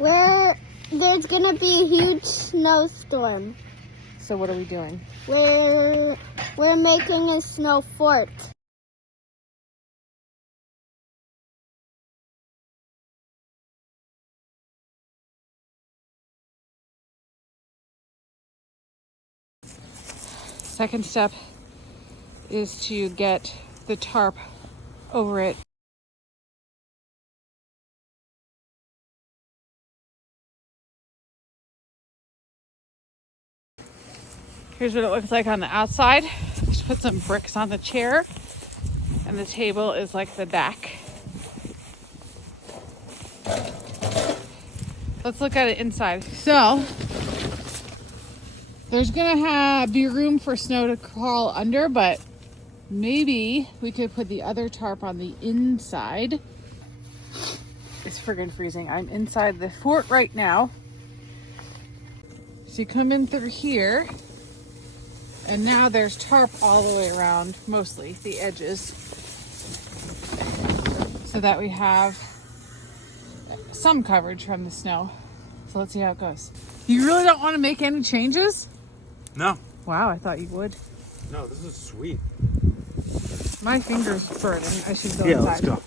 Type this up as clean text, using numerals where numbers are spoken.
Where there's gonna be a huge snowstorm. So what are we doing? We're making a snow fort. Second step is to get the tarp over it. Here's what it looks like on the outside. Just put some bricks on the chair, and the table is like the back. Let's look at it inside. So there's gonna be room for snow to crawl under, but maybe we could put the other tarp on the inside. It's friggin' freezing. I'm inside the fort right now. So you come in through here, and now there's tarp all the way around, mostly the edges, so that we have some coverage from the snow. So let's see how it goes. You really don't want to make any changes? No. Wow, I thought you would. No, this is sweet. My finger's burning. I should go Yeah, inside. let's go.